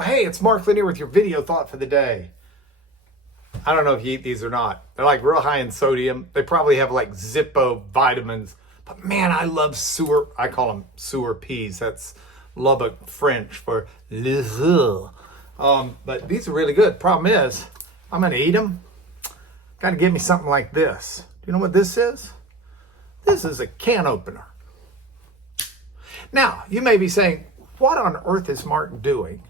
Oh, hey, it's Mark Lanier with your video thought for the day. I don't know if you eat these or not. They're like real high in sodium. They probably have like Zippo vitamins. But man, I love I call them sewer peas. That's Lubbock French for les œufs. But these are really good. Problem is, I'm going to eat them. Got to give me something like this. Do you know what this is? This is a can opener. Now, you may be saying, what on earth is Mark doing?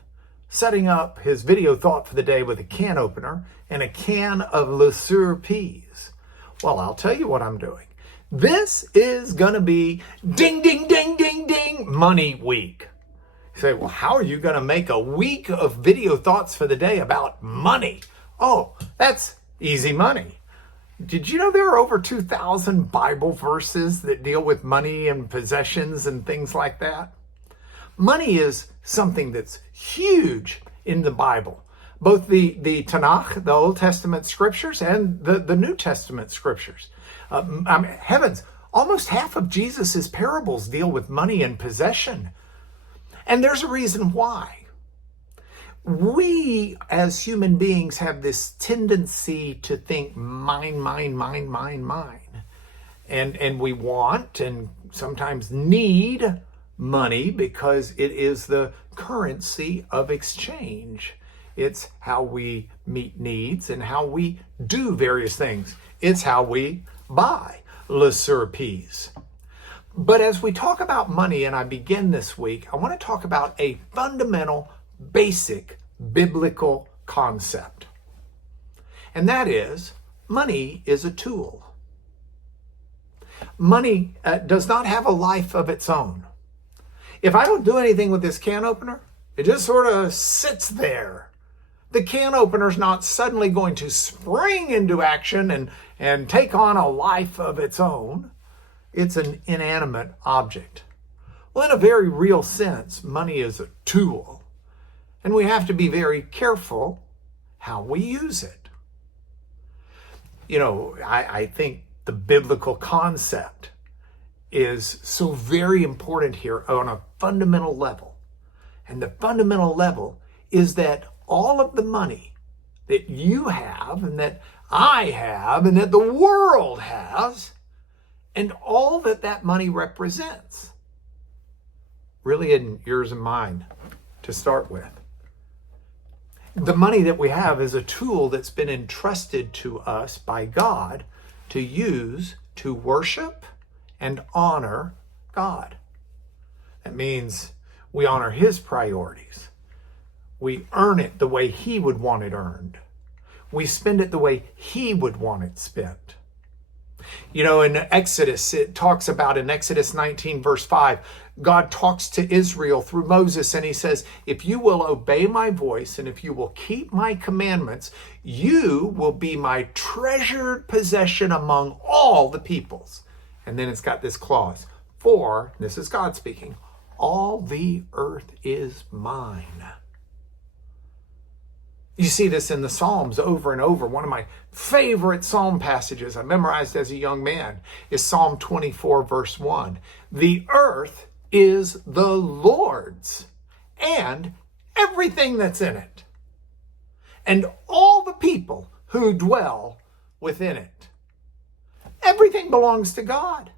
Setting up his video thought for the day with a can opener and a can of Le Sueur peas. Well, I'll tell you what I'm doing. This is going to be ding, ding, ding, ding, ding, money week. You say, well, how are you going to make a week of video thoughts for the day about money? Oh, that's easy money. Did you know there are over 2,000 Bible verses that deal with money and possessions and things like that? Money is something that's huge in the Bible. Both the Tanakh, the Old Testament scriptures, and the New Testament scriptures. Heavens, almost half of Jesus's parables deal with money and possession. And there's a reason why. We, as human beings, have this tendency to think mine, mine, mine, mine, mine. And we want and sometimes need money because it is the currency of exchange. It's how we meet needs and how we do various things. It's how we buy Le Sueur peas. But as we talk about money, and I begin this week, I want to talk about a fundamental, basic biblical concept. And that is, money is a tool. Money does not have a life of its own. If I don't do anything with this can opener, it just sort of sits there. The can opener's not suddenly going to spring into action and take on a life of its own. It's an inanimate object. Well, in a very real sense, money is a tool, and we have to be very careful how we use it. You know, I think the biblical concept is so very important here on a fundamental level. And the fundamental level is that all of the money that you have and that I have and that the world has and all that money represents really isn't yours and mine to start with. The money that we have is a tool that's been entrusted to us by God to use to worship and honor God. That means we honor His priorities. We earn it the way He would want it earned. We spend it the way He would want it spent. You know, in Exodus, it talks about in Exodus 19, verse 5, God talks to Israel through Moses, and He says, if you will obey my voice and if you will keep my commandments, you will be my treasured possession among all the peoples. And then it's got this clause, for, this is God speaking, all the earth is mine. You see this in the Psalms over and over. One of my favorite Psalm passages I memorized as a young man is Psalm 24, verse 1. The earth is the Lord's and everything that's in it, and all the people who dwell within it. Everything belongs to God.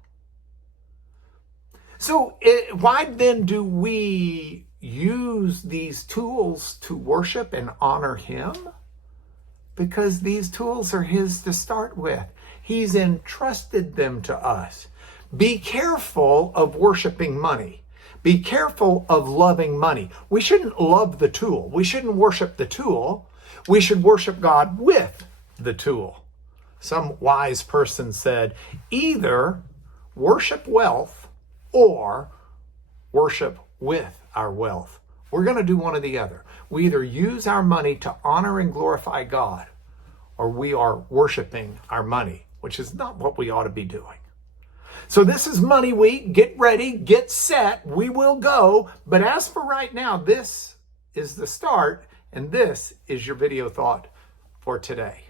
So why then do we use these tools to worship and honor Him? Because these tools are His to start with. He's entrusted them to us. Be careful of worshiping money. Be careful of loving money. We shouldn't love the tool. We shouldn't worship the tool. We should worship God with the tool. Some wise person said, either worship wealth or worship with our wealth. We're going to do one or the other. We either use our money to honor and glorify God, or we are worshiping our money, which is not what we ought to be doing. So this is Money Week. Get ready, get set. We will go. But as for right now, this is the start, and this is your video thought for today.